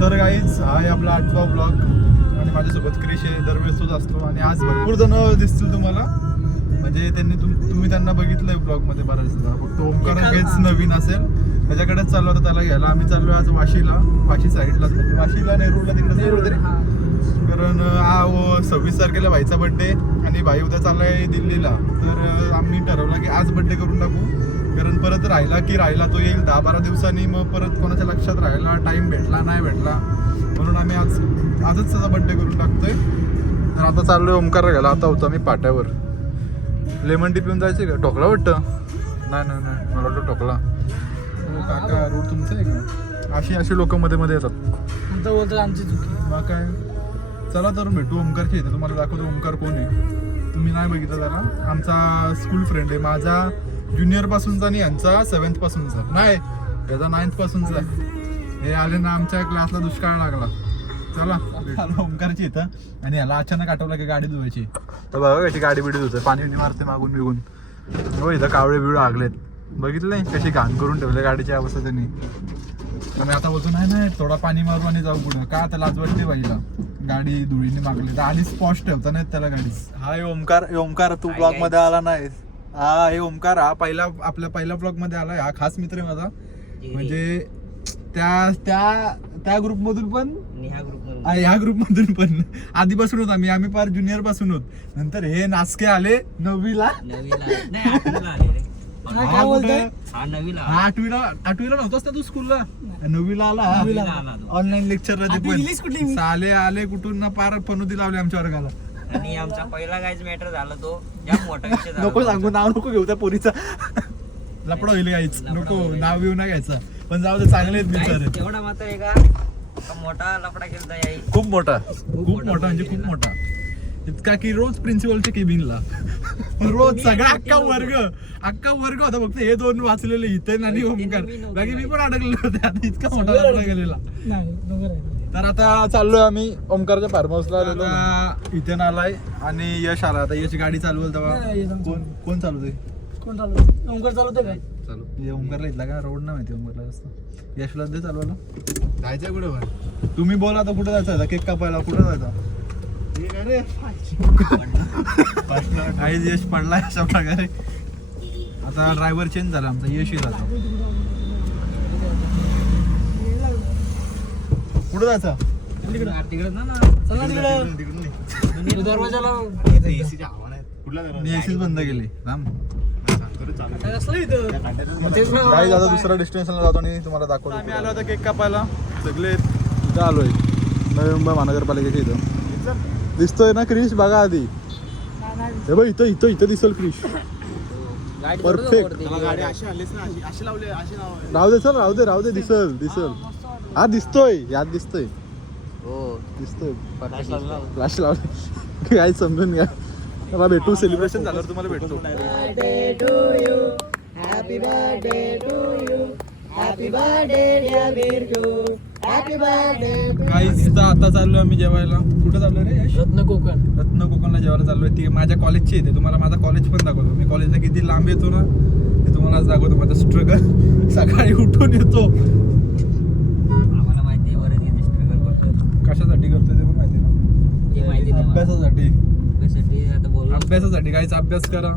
तर गाईज हा आहे आपला 8वा ब्लॉग आणि माझ्यासोबत क्रिश आहे, दरवेळेस तोच असतो. आणि आज भरपूर जण दिसतील तुम्हाला, म्हणजे तुम्ही त्यांना बघितलंय ब्लॉगमध्ये बऱ्याचदा. फक्त ओमकार हेच नवीन असेल, त्याच्याकडेच चाललो होता त्याला घ्यायला. आम्ही चाललो आज वाशी साईडलाच, म्हणजे वाशीला नेरूरला तिकडे वगैरे. कारण 26 तारखेला भाईचा बड्डे आणि भाई उद्या चाललाय दिल्लीला. तर आम्ही ठरवलं की आज बड्डे करून टाकू, कारण परत राहिला तो येईल 10-12 दिवसांनी. मग परत कोणाच्या लक्षात राहायला टाइम भेटला नाही भेटला, म्हणून आम्ही आजच त्याचा बड्डे करून टाकतोय. तर आता चाललोय ओमकार घ्यायला. आता होतो आम्ही पाट्यावर. लेमन टी पिऊन जायचं का? टोकला वाटतं? नाही मला वाटतं टोकला. हो काका, रोड तुमचा आहे का? अशी लोक मध्ये येतात. बोलतो आमची चुकी. मग काय, चला तर भेटू ओमकारच्या इथे. तुम्हाला दाखवतो ओमकार कोण आहे. तुम्ही नाही बघितलं त्याला. आमचा स्कूल फ्रेंड आहे, माझा ज्युनियर पासूनचा आणि यांचा 7th पासूनचा. नाही, याचा 9th पासूनचा. हे आले ना आमच्या क्लासला दुष्काळ लागला. चला ओमकारची इथं. आणि याला अचानक आठवलं की गाडी धुवायची. तर बघा कशी गाडी बिडी धुते, पाणी मारते मागून बिगून. हो इथं कावळे बिवळे लागलेत, बघितलं नाही कशी घाण करून ठेवले गाडीची अवस्था त्यांनी. आम्ही आता बोलतो नाही थोडा पाणी मारू आणि जाऊ पुढे. का आता लाज वाटते बाईला, गाडी धुळीने मागली तर आधीच स्पॉश ठेवता नाहीत त्याला गाडी. हा ओमकार तू ब्लॉग मध्ये आला नाही. हा हे ओमकार, हा आपल्या पहिल्या ब्लॉग मध्ये आलाय. हा खास मित्र आहे माझा, म्हणजे त्या ग्रुप मधून पण ह्या ग्रुप मधून पण आधीपासून होत. आम्ही फार ज्युनियर पासून होत. नंतर हे नासके आले 9वीला. आठवीला नव्हतास ना तू स्कूलला? 9वीला आला. ऑनलाईन लेक्चरला आले कुठून ना पार पनोती लावली आमच्या वर्गाला. आणि आमचा पहिला गाईज मॅटर झाला तो जाम मोठा विषय झाला. नको सांगू, नाव नको घेऊ त्या पोरीचा. लपडा होईल गाईच, नको नाव घेऊ ना घ्यायचं. पण जाऊ दे, चांगले आहेत मित्र. एवढा मात्र आहे का मोठा लफडा केलता याई. खूप मोठा म्हणजे खूप मोठा. इतका की रोज प्रिन्सिपलच्या केबिनला रोज सगळा अख्खा वर्ग होता. फक्त हे 2 वाचलेले, इथे आणि ओमकार. बाकी मी पण अडकलेलो होते. आता इतका मोठा लफडा गेलेला. तर आता चाललोय आम्ही ओमकारच्या फार्म हाऊसला आलेलो. इथे आलाय आणि यश आला. आता यश गाडी चालवेल तेव्हा. कोण चालवतोय? ओमकार चालवतोय काय? चालू ओमकारला इथला का रोड नाही माहिती ओमकारला जास्त. यशला दे चालवायला. जायचंय कुठे? तुम्ही बोला आता कुठे जायचं? केक कापायला कुठं जायचा? काहीच यश पडलाय अशा प्रकारे. आता ड्रायव्हर चेंज झाला आमचा, यश येत आता. कुठं जायचं? तिकडे ना एसीच बंद केली. काही आता दुसऱ्या डेस्टिनेशनला जातो आणि तुम्हाला दाखवतो. आम्ही आलो होतो केक कापायला. सगळे इथं आलोय नवी मुंबई महानगरपालिकेच्या इथं. दिसतोय ना क्रिश? बघा आधी. हे बघ इथं दिसेल क्रिश. परफेक्ट. राहू दे दिसल. हा दिसतोय, याद दिसतोय. हो दिसतोय. फ्लॅश लावले काय समजून घ्या. मला भेटू, सेलिब्रेशन झाल्यावर तुम्हाला भेटतो. आता चाललोय आम्ही जेवायला. कुठं चाललोय रे? रत्न कोकणला जेवायला चाललोय. ती माझ्या कॉलेजची येते. तुम्हाला माझा कॉलेज पण दाखवतो. मी कॉलेजला किती लांब येतो ना ते तुम्हाला दाखवतो. माझं स्ट्रगल सकाळी उठून येतो. आम्हाला माहिती आहे स्ट्रगल करतो. कशासाठी करतोय ते पण माहिती ना? ते माहिती नाही. अभ्यासासाठी काहीच अभ्यास करा,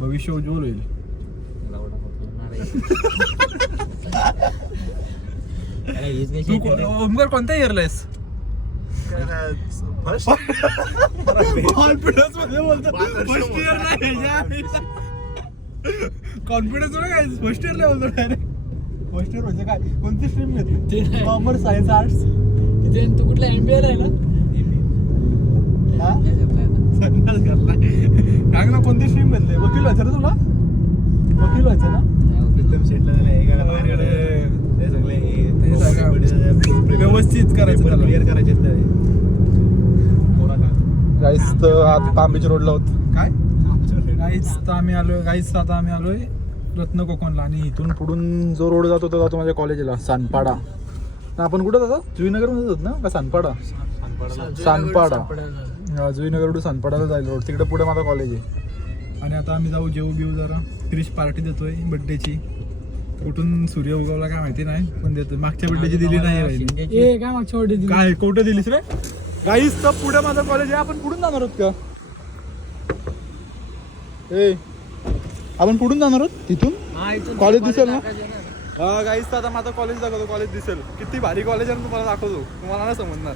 भविष्य उज्ज्वल होईल. ओमकार कोणत्या इयरला आहेस? कॉन्फिडन्स मध्ये बोलतो. फर्स्ट इयर नाही, कॉन्फिडन्स काय फर्स्ट इयरला बोलतो डायरेक्ट. फर्स्ट इयर म्हणजे काय? कोणती स्ट्रीम घेतली? Commerce, science, arts. तू कुठला MBA आहे ना? सांग ना कोणती स्ट्रीम घेतली? वकील व्हायचं ना तुला? वकील व्हायचं ना? व्यवस्थित करायचं, क्लिअर करायचे. गाईस तर आता पाम रोडला होत. काय गाईस आता आम्ही आलोय रत्न कोकणला. आणि इथून पुढून जो रोड जातो तो जातो माझ्या कॉलेजला, सानपाडा. आपण कुठं जातो? जुईनगर मध्ये जातो ना का सानपाडा? जुईनगर टू सानपाडाला जाईल रोड. तिकडे पुढे माझा कॉलेज आहे. आणि आता आम्ही जाऊ जेवू बिवू जरा. क्रिश पार्टी देतोय बड्डेची. कुठून सूर्य उगवला काय माहिती नाही, पण देतो. मागच्या बिड्डीची दिली नाही राहिली. शिंदेची. ए काय मागच्या वर्षी दिली? काय कुठं दिलीस रे गाईस? तर पुढे माझं कॉलेज आहे, आपण पुढून जाणार आहोत का? ए आपण पुढून जाणार आहोत तिथून? हा, इथून कॉलेज दिसेल ना? टाकायचं ना. हा गाईस, तर आता माझं कॉलेज दाखवतो, कॉलेज दिसेल. किती भारी कॉलेज आहे तुम्हाला दाखवतो, तुम्हाला नाही समजणार.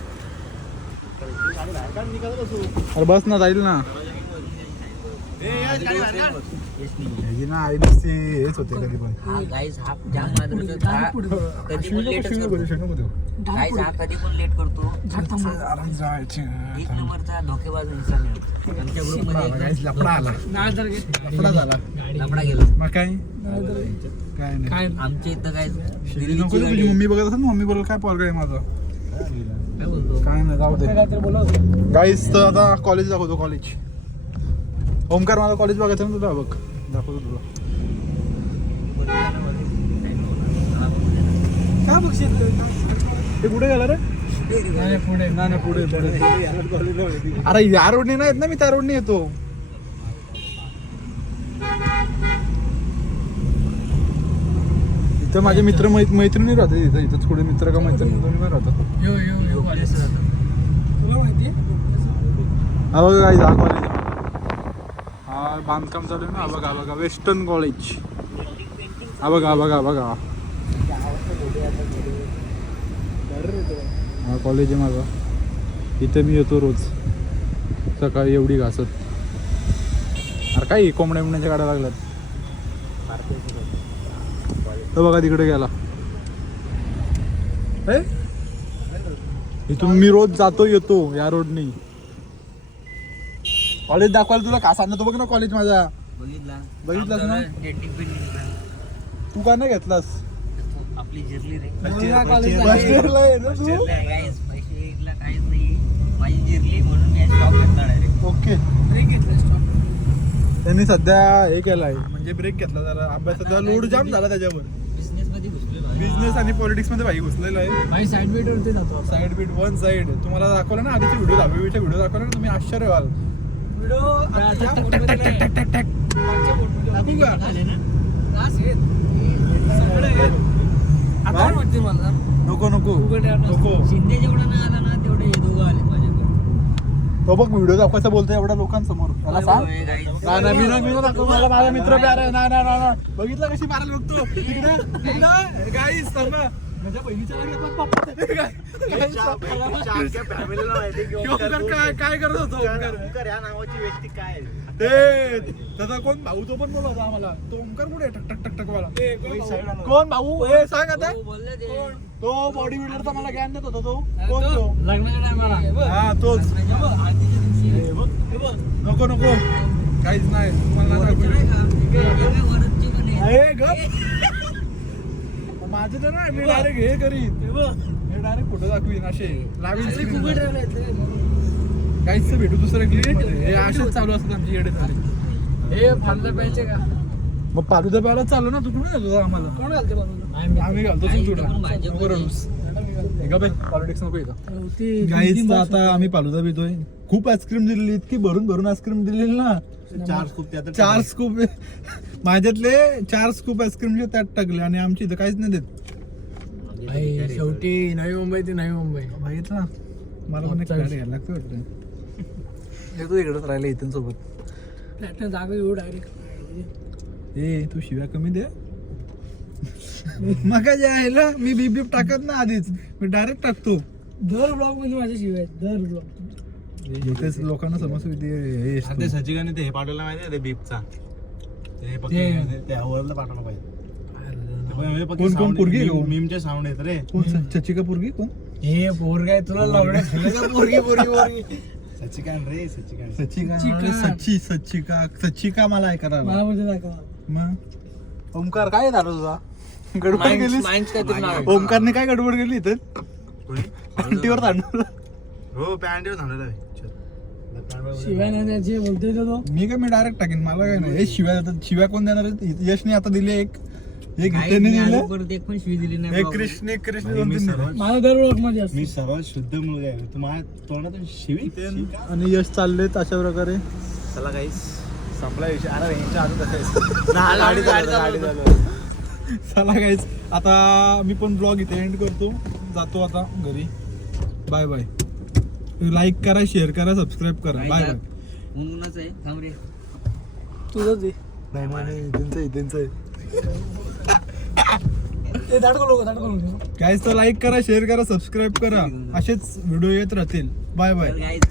अरे बस ना, जाईल ना. आई नुसती हेच होते कधी पण. हा गाईज हा जाम मादरचा हा कधी पण लेटच करतो. गाईज हा कधी पण लेट करतो. एक नंबरचा धोकेबाज इंसान आहे. आमच्या ग्रुप मध्ये लफडा आला, नाही तर घे. लफडा झाला. लफडा गेला. मग काय नाही तर घे. काय नाही. काय आमच्या इथं काय नको रे, तुझी मम्मी बघत असेल, मम्मी बोल काय पोरगा आहे माझा. काय बोलतो काय नाही, जाऊ दे. काय तर बोलवतो. गाईस, तर आता कॉलेज दाखवतो, कॉलेज. ओमकार, माझं कॉलेज बघायचं ना तुला, बघ दाखवतो तुला. काय बघशील तू? ते कुठे गेला रे? नाही, पुढे नाही पुढे अरे या रोडने नाही येत ना, मी त्या रोडने येतो. इथं माझे मित्र मैत्रिणी राहते, इथं इथंच पुढे मित्र का मैत्रिणी दोन्ही पण राहतात. यो कॉलेज राहतो. तुला माहिती हा बघा काही हा कॉलेज, हा बांधकाम चालू आहे ना. हा बघा वेस्टर्न कॉलेज. हा बघा हा कॉलेज आहे माझा. इथे मी येतो रोज सकाळी, एवढी घासत. अरे काय कोंबड्या बिंबड्याच्या गाड्या लागल्यात. तो बघा तिकडे गेला. इथून मी रोज जातो येतो या रोडनी. कॉलेज दाखवायला तुला का सांगतो, बघ ना कॉलेज माझा. बघितलास ना? डेटिंग पण निघाला. तू का नाही घेतलास? आपली जिरली रे. गाईज पैसेला काहीच नाही, माझी जिरली म्हणून मी स्टॉप घेतला डायरेक्ट. ओके, ब्रेक घेतला स्टॉप. त्यांनी सध्या हे केलाय, म्हणजे ब्रेक घेतला जरा. अभ्यासाचा लोड जाम झाला त्याच्यावर. बिझनेस मध्ये घुसलेलो आहे. बिझनेस आणि पॉलिटिक्स मध्ये भाई घुसलेला आहे. भाई साईड बेट वरती जातो. साईड बीट वन साईड तुम्हाला दाखवलं ना आधीचे व्हिडिओ, 10वीचे व्हिडिओ दाखवले ना, तुम्ही आश्चर्य व्हाल. दाखवू का? आता वाटते मला नको शिंदे जेवढा नाही आला ना तेवढे हे दोघं आले माझ्याकडे. तो बघ व्हिडिओ दाखवायचा बोलतोय एवढ्या लोकांसमोर. त्याला सांग. नाही मी नाही दाखव, मला माझा मित्र प्यार आहे. नाही बघितलं कशी मारायला बघतो तिकडे. गाईस थांबा, माझ्या बहिणीच्या काय करत होतो ओमकार या नावाची व्यक्ती काय ते त्याचा कोण भाऊ, तो पण बोलत होता आम्हाला. तो ओमकार कुठे टक वाला कोण भाऊ हे सांग आता. बोलले ते तो बॉडी बिल्डरचा मला ज्ञान देत होता. तो कोण तो? लग्नाच्या टायमाला. हा तोच. नको काहीच नाही तुम्हाला माझं तर नाही. मी डायरेक्ट हे करीन, मी डायरेक्ट फोटो दाखवीन असे लावीन. काहीच भेटू दुसऱ्या क्लिप मध्ये. हे असेच चालू असतात आमची येडे झाले. हे फांदला पाहिजे का? मग पालुदा प्यायला चाललो ना, तू कुठे येतो आम्हाला? कोण घालते बाजूला? आम्ही घालतो पॉलिटिक्स नको इथं. आता आम्ही पालुदा पितोय. खूप आईस्क्रीम दिलेली, इतकी भरून आईस्क्रीम दिलेली ना. 4 स्कूप माझ्यातले 4 स्कूप आईस्क्रीमचे त्यात टाकले आणि आमची इथं काहीच नाही देत. शेवटी नवी मुंबई ती नवी मुंबई. माहित ना, मला पण एक गाडी घ्यायला लागतं वाटतं. तू इकडेच राहिला इथून सोबत. फ्लॅटनं जागा येऊ डायरेक्ट. ए तू शिव्या कमी दे. मग काय यायला मी बीप टाकत ना आधीच, मी डायरेक्ट टाकतो. दर ब्लॉग मध्ये माझ्या शिवाय दर ब्लॉग. इथेच लोकांना समजतो की ते ते सचिकाने ते हे पाठवलं माहिती ते बीपचा ते आवडलं पाठवलं पाहिजे. कोण पोरगी आहे? मीमचे साऊंड येत रे. कोण चचिका पोरगी? कोण हे पोर काय तुला लावण्यात पोरगी सचिकान रे सचिकान. सचिका मला ऐकायला मला म्हणजे दाखवा. मग ओमकार काय झालं तुझा? गडबड गेली. ओमकारने काय गडबड केली इथं? पॅन्टीवर तांडवलं. हो पॅन्टीवर थांबलेला शिवाय नाही द्यायची बोलतोय तो. मी डायरेक्ट टाकेन, मला काय नाही. हे शिव्या कोण देणार आहेत? यशने आता दिले एक गीतेने दिलं, एक पण शिवी दिली नाही. एक कृष्ण 2-3 दिले. माझा दर ब्लॉग मध्ये असतो. मी सर्वात शुद्ध मुलगा आहे. तुम्हाला तोंडातून शिवी. आणि यश चाललेत अशा प्रकारे. चला गाईस संपला विषय. अरे यांच्या अजून कसं गाडी चालू. चला गाईज आता मी पण ब्लॉग इथे एंड करतो, जातो आता घरी. Bye bye. लाईक करा, शेअर करा, सबस्क्राईब करा. Bye bye. म्हणूनच आहे थांब रे. तुझं दे नाही त्यांचं आहे. ते दाट करू गाईज तर लाईक करा, शेअर करा, सबस्क्राईब करा. असेच व्हिडिओ येत राहतील. Bye bye. गाईज